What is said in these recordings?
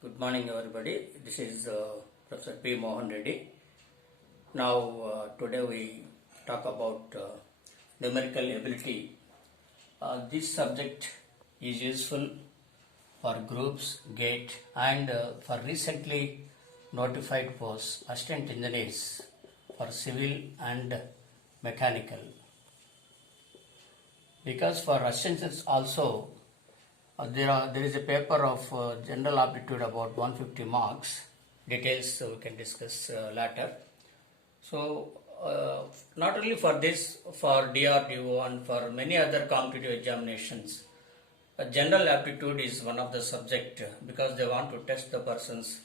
Good morning, everybody. This is Professor P. Mohan Reddy. Now, today we talk about numerical ability. This subject is useful for groups, GATE, and for recently notified posts, assistant engineers for civil and mechanical. Because for assistants also, there is a paper of general aptitude about 150 marks. Details we can discuss later. So, not only for this, for DRDO and for many other competitive examinations, general aptitude is one of the subject because they want to test the persons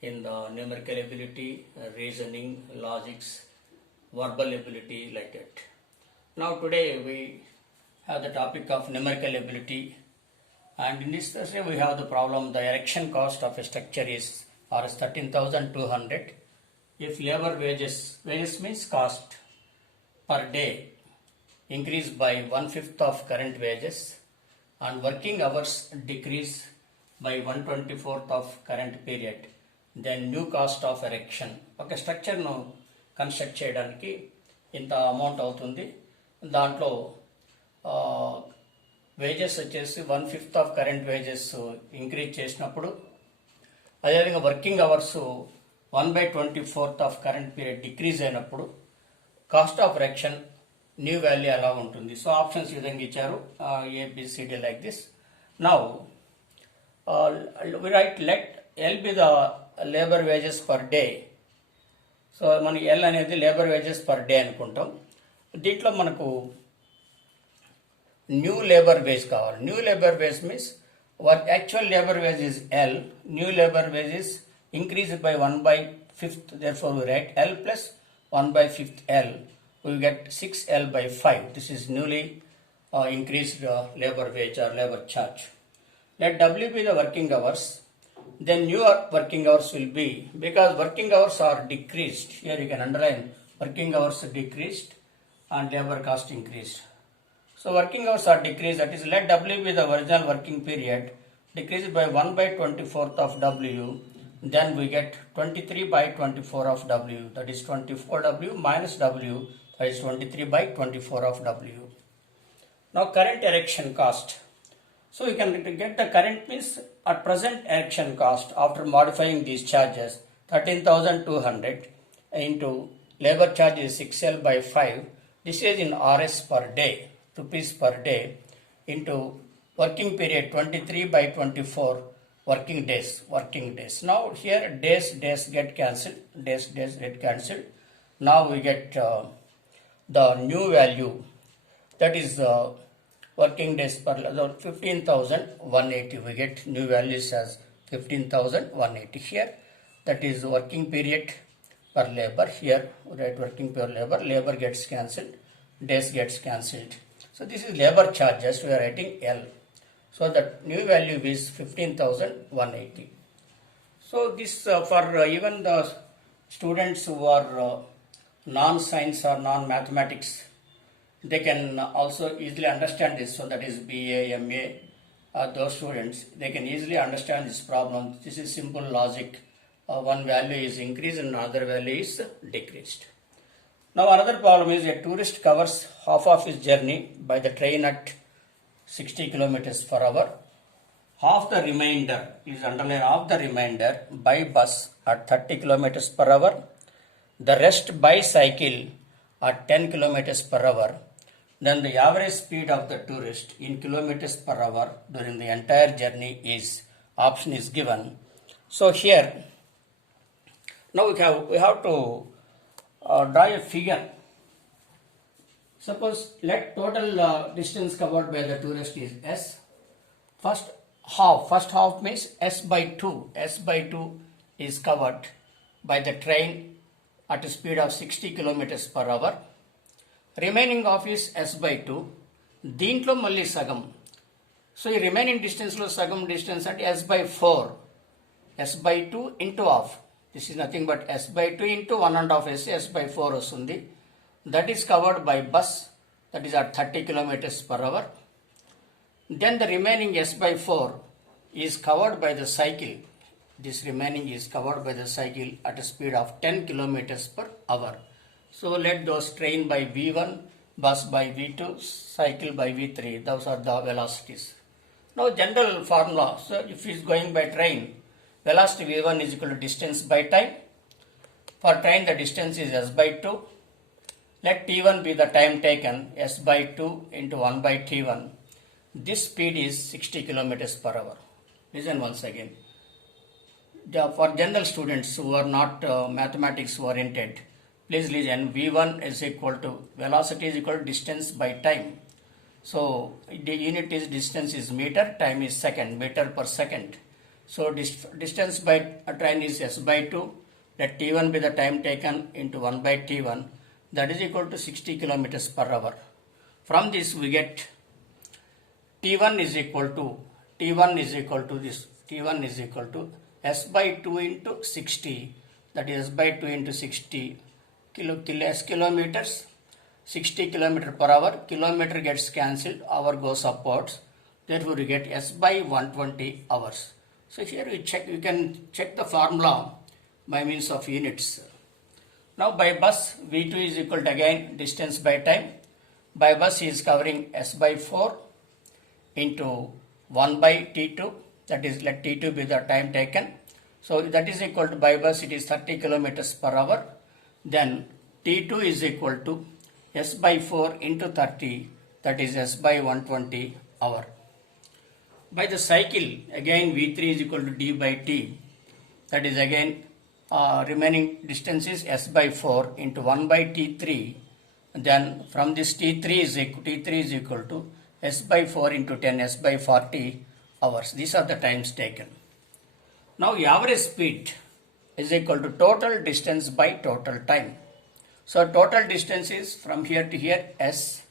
in the numerical ability, reasoning, logics, verbal ability, like that. Now today we have the topic of numerical ability. And in this session we have the problem, the erection cost of a structure is Rs 13,200. If labor wages means cost per day increase by 1/5 of current wages and working hours decrease by 1/24 of current period, then new cost of erection. ఒక స్ట్రక్చర్ను construct చేయడానికి ఇంత amount అవుతుంది. దాంట్లో wages వచ్చేసి 1/5 of current wages increase చేసినప్పుడు, అదేవిధంగా working hours 1/24 of current period decrease అయినప్పుడు cost of erection new value అలా ఉంటుంది. సో ఆప్షన్స్ ఈ విధంగా ఇచ్చారు, A B C D like this. Now we write let L be the labour wages per day. So మనకి L అనేది లేబర్ వేజెస్ పర్ డే అనుకుంటాం. దీంట్లో మనకు న్యూ లేబర్ వేజ్ కావాలి. New labour wage means what actual labor wage is L, new labor wage is increased by 1/5, therefore we write L plus 1/5 L, we get 6L by 5. This is newly increased labor wage or labor charge. Let W be the working hours, then new working hours will be, because working hours are decreased, here you can underline working hours decreased and labor cost increased. So working hours are decreased, that is let W be the original working period, decreased by 1/24 of W, then we get 23/24 of W, that is 24W minus W, that is 23/24 of W. Now current erection cost. So you can get the current means at present erection cost after modifying these charges, 13,200 into labor charge is 6L by 5, this is in RS per day, rupees per day, into working period 23/24 working days. Now here days get cancelled, days get cancelled. Now we get the new value, that is working days per 15,180. We get new values as 15,180 here. That is working period per labor. Here we write working per labor. Labor gets cancelled, days gets cancelled. So this is labor charges, we are writing L. So the new value is 15,180. So this for even the students who are non-science or non-mathematics, they can also easily understand this. So that is BA, MA, those students, they can easily understand this problem. This is simple logic. One value is increased and another value is decreased. Now another problem is a tourist covers half of his journey by the train at 60 kilometers per hour. Half the remainder, is underline half the remainder, by bus at 30 kilometers per hour. The rest by cycle at 10 kilometers per hour. Then the average speed of the tourist in kilometers per hour during the entire journey is, option is given. So here, now we have to draw a figure. Suppose let total distance covered by the tourist is S. First half means S by 2. S by 2 is covered by the train at a speed of 60 kilometers per hour. Remaining half is S by 2. దీంట్లో మళ్ళీ సగం. So ఈ remaining డిస్టెన్స్లో సగం distance అంటే S by 4. S by 2 into half. This is nothing but S by 2 into 1.5 S by 4 వస్తుంది. That is covered by bus, that is at 30 kilometers per hour. Then the remaining S by 4 is covered by the cycle. This remaining is covered by the cycle at a speed of 10 kilometers per hour. So let those train by V1, bus by V2, cycle by V3. Those are the velocities. Now general formula. So if he is going by train, velocity V1 is equal to distance by time. For train the distance is s by 2. Let T1 be the time taken, s by 2 into 1 by T1. This speed is 60 kilometers per hour. Listen once again. For general students who are not mathematics oriented, please listen. V1 is equal to velocity is equal to distance by time. So the unit is distance is meter, time is second, meter per second. So distance by a train is s by 2. Let T1 be the time taken into 1 by T1. That is equal to 60 kilometers per hour. From this we get T1 is equal to this. T1 is equal to s by 2 into 60. That is s by 2 into 60 kilometers. 60 kilometer per hour. Kilometer gets cancelled. Hour goes upwards. Therefore we get s by 120 hours. So here we can check the formula by means of units. Now by bus V2 is equal to again distance by time. By bus he is covering s by 4 into 1 by T2, that is let T2 be the time taken. So that is equal to by bus it is 30 kilometers per hour. Then T2 is equal to s by 4 into 30, that is s by 120 hour. By the cycle again V3 is equal to d by t, that is again remaining distance is s by 4 into 1 by T3. Then from this T3 is equal to s by 4 into 10, s by 40 hours. These are the times taken. Now average speed is equal to total distance by total time. So total distance is from here to here s.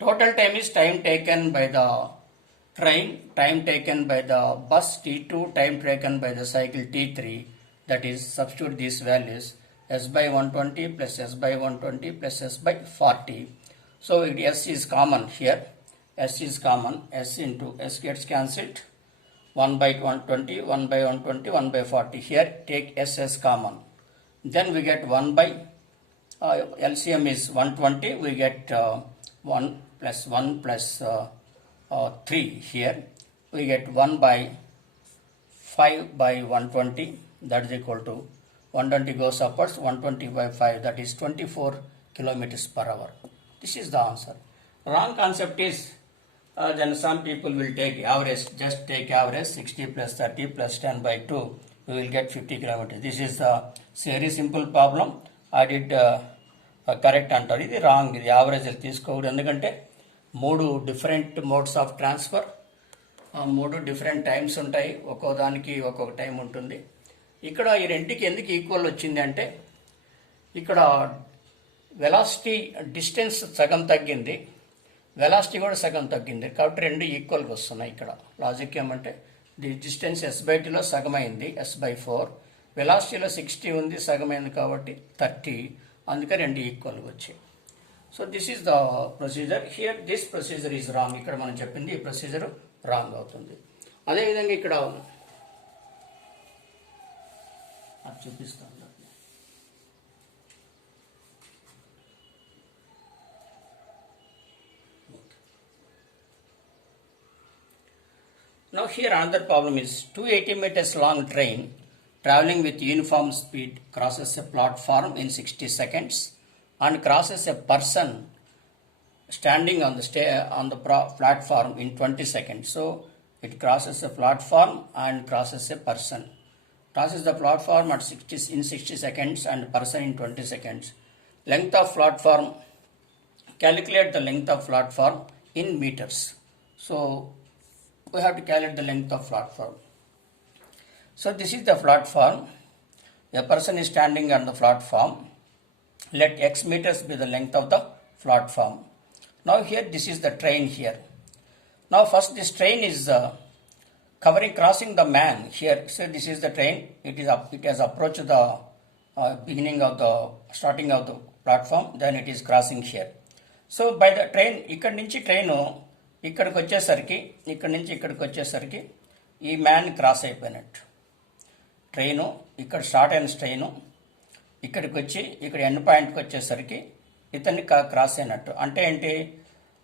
Total time is time taken by the train, time taken by the bus T2, time taken by the cycle T3. That is, substitute these values, s by 120 plus s by 120 plus s by 40. So s is common here. S is common. S into s gets cancelled. 1 by 120, 1 by 120, 1 by 40. Here take s as common. Then we get 1 by LCM is 120. We get 1 plus 3 here. We get 1 by 5 by 120. That is equal to 120 goes upwards, 120 by 5, that is 24 kilometers per hour. This is the answer. Wrong concept is then some people will take average, just take average 60 plus 30 plus 10 by 2, we will get 50 kilometers. This is a very simple problem. I did correct అంటారు, ఇది wrong. ఇది average తీసుకోకూడదు, ఎందుకంటే 3 different modes of transfer, 3 different times ఉంటాయి, ఒక్కో దానికి ఒక్కొక్క time ఉంటుంది. ఇక్కడ ఈ రెండుకి ఎందుకు ఈక్వల్ వచ్చింది అంటే ఇక్కడ వెలాసిటీ డిస్టెన్స్ సగం తగ్గింది, వెలాసిటీ కూడా సగం తగ్గింది, కాబట్టి రెండు ఈక్వల్గా వస్తున్నాయి. ఇక్కడ లాజిక్ ఏమంటే ది డిస్టెన్స్ ఎస్ బై టీలో సగమైంది, ఎస్ బై 4, వెలాసిటీలో 60 ఉంది, సగమైంది కాబట్టి 30, అందుకే రెండు ఈక్వల్గా వచ్చాయి. So this is the procedure. Here this procedure is wrong. ఇక్కడ మనం చెప్పింది ఈ ప్రొసీజర్ రాంగ్ అవుతుంది. అదేవిధంగా ఇక్కడ చూపిస్తాను. Now here another problem is 280 meters long train traveling with uniform speed crosses a platform in 60 seconds and crosses a person standing on the platform in 20 seconds. So it crosses a platform and crosses a person. Crosses the platform in 60 seconds and person in 20 seconds. Length of platform, calculate the length of platform in meters. So we have to calculate the length of platform. So this is the platform. A person is standing on the platform. Let x meters be the length of the platform. Now here this is the train here. Now first this train is crossing the man here. So this is the train. It has approached the starting of the platform. Then it is crossing here. So by the train, ఇక్కడ నుంచి train ఇక్కడికి వచ్చేసరికి ఈ man cross అయిపోయినట్టు. Train ఇక్కడ start అయిన train ఇక్కడికి వచ్చి ఇక్కడ ఎండ్ పాయింట్కి వచ్చేసరికి ఇతన్ని క్రాస్ అయినట్టు. అంటే ఏంటి?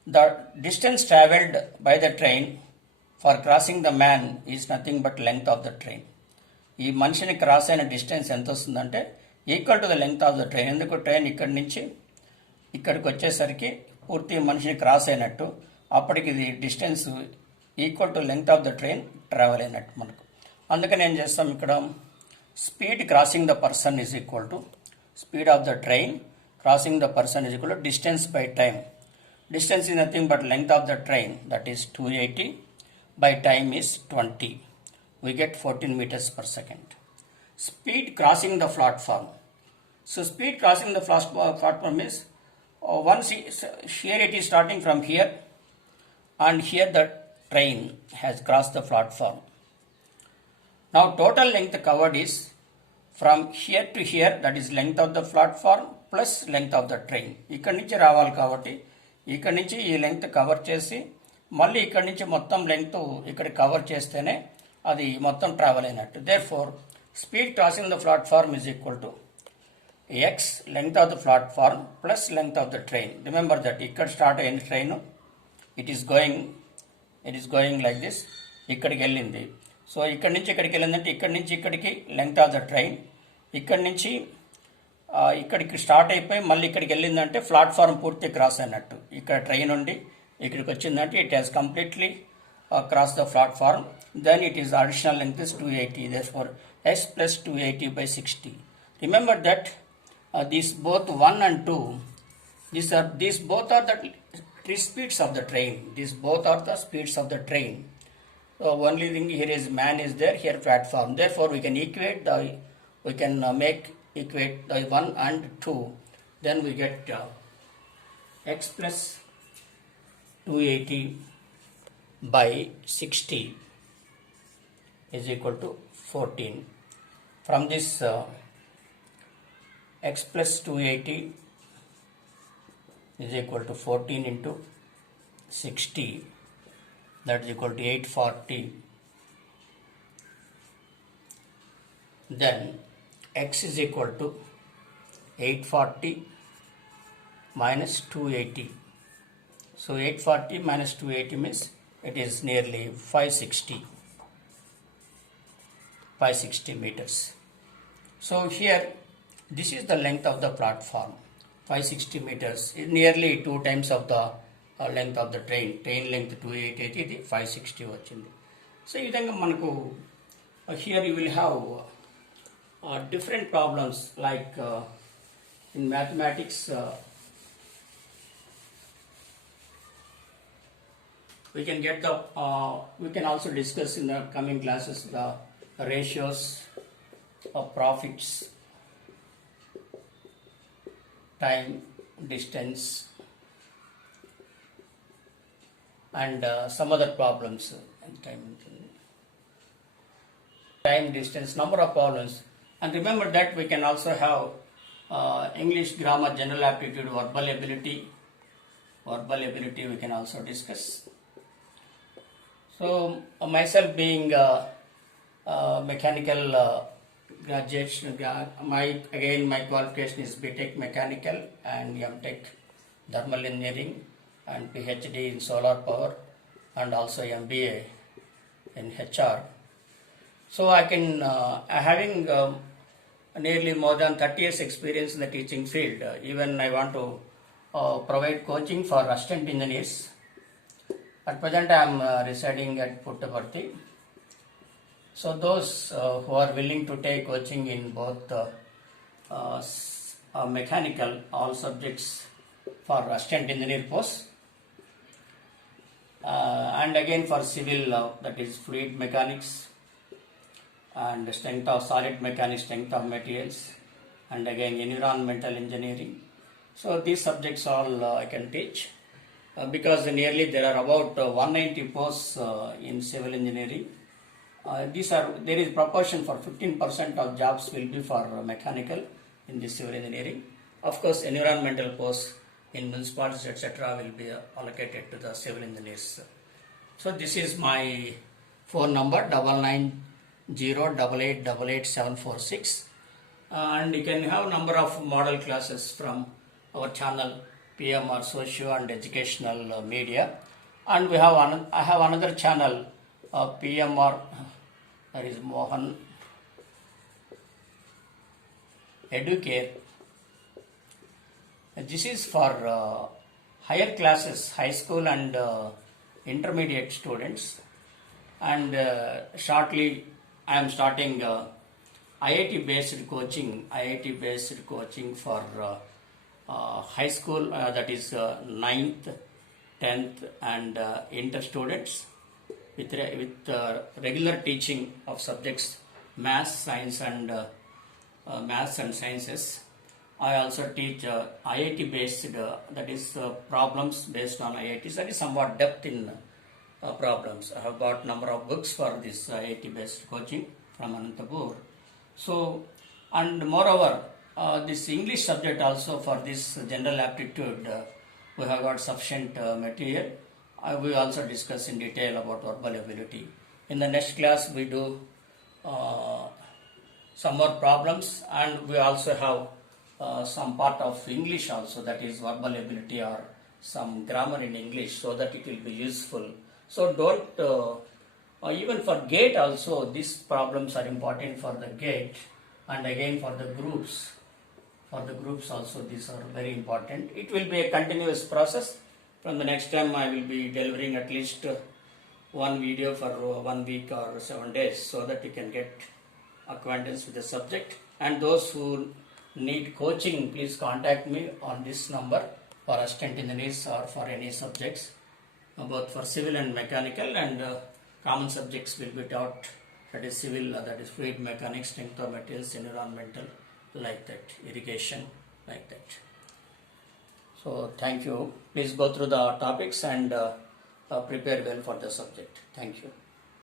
The distance travelled by the train for crossing the man is nothing but length of the train. ఈ మనిషిని క్రాస్ అయిన డిస్టెన్స్ ఎంత వస్తుందంటే equal to the length of the train. ఎందుకు? ట్రైన్ ఇక్కడి నుంచి ఇక్కడికి వచ్చేసరికి పూర్తి మనిషిని క్రాస్ అయినట్టు. అప్పటికి ఇది distance equal to length of the train travel అయినట్టు మనకు. అందుకని ఏం చేస్తాం ఇక్కడ? Speed crossing the person is equal to speed of the train crossing the person is equal to distance by time. Distance is nothing but length of the train, that is 280 by time is 20. We get 14 meters per second. Speed crossing the platform. So speed crossing the platform is once here it is starting from here, and here the train has crossed the platform. Now total length covered is from here to here, that is length of the platform plus length of the train. ఇక్కడి నుంచి రావాలి కాబట్టి ఇక్కడి నుంచి ఈ length cover చేసి మళ్ళీ ఇక్కడి నుంచి మొత్తం లెంగ్త్ ఇక్కడ కవర్ చేస్తేనే అది మొత్తం ట్రావెల్ అయినట్టు. Therefore speed crossing the platform is equal to X length of the platform plus length of the train. Remember that ఇక్కడ స్టార్ట్ అయిన train it is going like this. ఇక్కడికి వెళ్ళింది. So ఇక్కడి నుంచి ఇక్కడికి వెళ్ళిందంటే ఇక్కడి నుంచి ఇక్కడికి లెంగ్త్ ఆఫ్ ద ట్రైన్. ఇక్కడి నుంచి ఇక్కడికి స్టార్ట్ అయిపోయి మళ్ళీ ఇక్కడికి వెళ్ళిందంటే ప్లాట్ఫామ్ పూర్తి క్రాస్ అయినట్టు. ఇక్కడ ట్రైన్ ఉండి ఇక్కడికి వచ్చిందంటే it has completely cross the platform. Then it is additional length is 280. Therefore s plus 280 by 60. Remember that these both 1 and 2, these both are the speeds of the train. These both are the speeds of the train. So only thing here is man is there, here platform. Therefore we can equate the 1 and 2. Then we get x plus 280 by 60 is equal to 14. From this x plus 280 is equal to 14 into 60, that is equal to 840. Then x is equal to 840 minus 280. So 840 minus 280 means it is nearly 560 meters. So here this is the length of the platform, 560 meters, nearly 2 times of the length of the train. Train length 280, ఇది 560 వచ్చింది. So ఈ విధంగా మనకు here you will have different problems like in mathematics we can get the we can also discuss in the coming classes the ratios of profits, time, distance, and some other problems. Time, distance, number of problems. And remember that we can also have English grammar, general aptitude, verbal ability we can also discuss. So myself being mechanical graduate, my qualification is BTech mechanical and MTech thermal engineering and PhD in solar power and also MBA in HR. So I can having nearly more than 30 years experience in the teaching field. Even I want to provide coaching for assistant engineers. At present I am residing at Puttaparthi. So those who are willing to take coaching in both mechanical, all subjects for assistant engineer post, and again for civil, that is fluid mechanics and strength of solid mechanics, strength of materials, and again environmental engineering. So these subjects all I can teach because nearly there are about 190 posts in civil engineering. There is proportion for 15% of jobs will be for mechanical in the civil engineering. Of course environmental posts in municipalities etc. will be allocated to the civil engineers. So this is my phone number 0888746, and you can have number of model classes from our channel PMR Socio and Educational Media, and I have another channel PMR, that is Mohan Educare. This is for higher classes, high school and intermediate students, and shortly I am starting IIT based coaching for high school, that is 9th, 10th and inter students, with regular teaching of subjects maths and sciences. I also teach IIT based, that is problems based on IITs, that is somewhat depth in problems. I have got number of books for this IIT based coaching from Anantapur. So, and moreover, this English subject also for this general aptitude, we have got sufficient material. We also discuss in detail about verbal ability. In the next class, we do some more problems, and we also have some part of English also, that is verbal ability or some grammar in English, so that it will be useful. So don't, even for GATE also, these problems are important for the GATE, and again for the groups. For the groups also, these are very important. It will be a continuous process. From the next time, I will be delivering at least one video for 1 week or 7 days, so that you can get acquaintance with the subject. And those who need coaching, please contact me on this number for assistant engineers or for any subjects, both for civil and mechanical, and common subjects will be taught, that is civil, that is fluid mechanics, strength of materials, environmental, like that, irrigation, like that. So thank you. Please go through the topics and prepare well for the subject. Thank you.